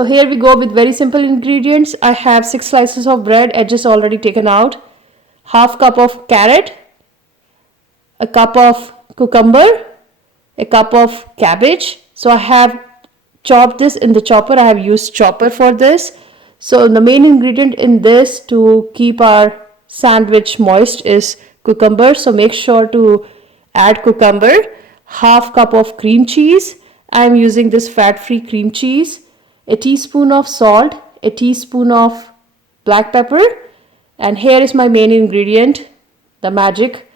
So here we go with very simple ingredients. I have 6 slices of bread, edges already taken out, half cup of carrot, a cup of cucumber, a cup of cabbage. So I have chopped this in the chopper. I have used chopper for this. So the main ingredient in this to keep our sandwich moist is cucumber. So make sure to add cucumber, half cup of cream cheese. I am using this fat-free cream cheese, a teaspoon of salt, a teaspoon of black pepper, and here is my main ingredient, the magic.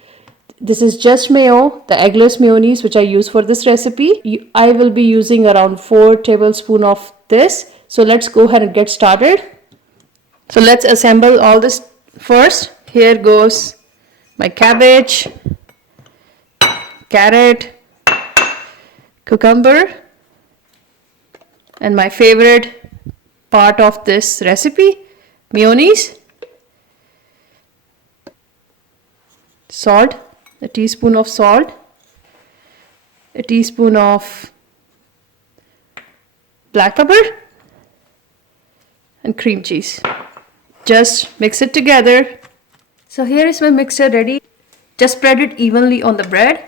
This is just mayo, the eggless mayonnaise which I use for this recipe. I will be using around 4 tablespoons of this. So let's go ahead and get started. So let's assemble all this first. Here goes my cabbage, carrot, cucumber, and my favorite part of this recipe, mayonnaise, salt, a teaspoon of salt, a teaspoon of black pepper, and cream cheese. Just mix it together. So here is my mixture ready. Just spread it evenly on the bread.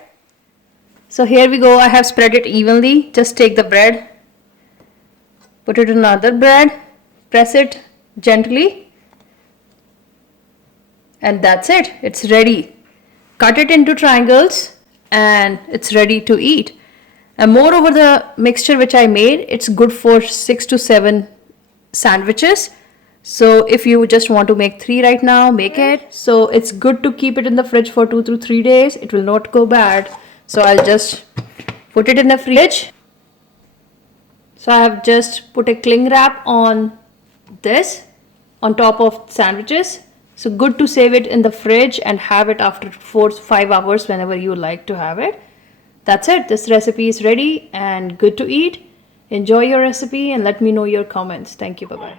So here we go. I have spread it evenly. Just take the bread, put it on another bread, press it gently, and that's it. It's ready. Cut it into triangles and it's ready to eat. And moreover, the mixture which I made, it's good for 6 to 7 sandwiches. So if you just want to make 3 right now, make it. So it's good to keep it in the fridge for 2 to 3 days. It will not go bad. So I'll just put it in the fridge. So I have just put a cling wrap on this on top of sandwiches. So good to save it in the fridge and have it after 4 to 5 hours whenever you like to have it. That's it. This recipe is ready and good to eat. Enjoy your recipe and let me know your comments. Thank you. Bye-bye.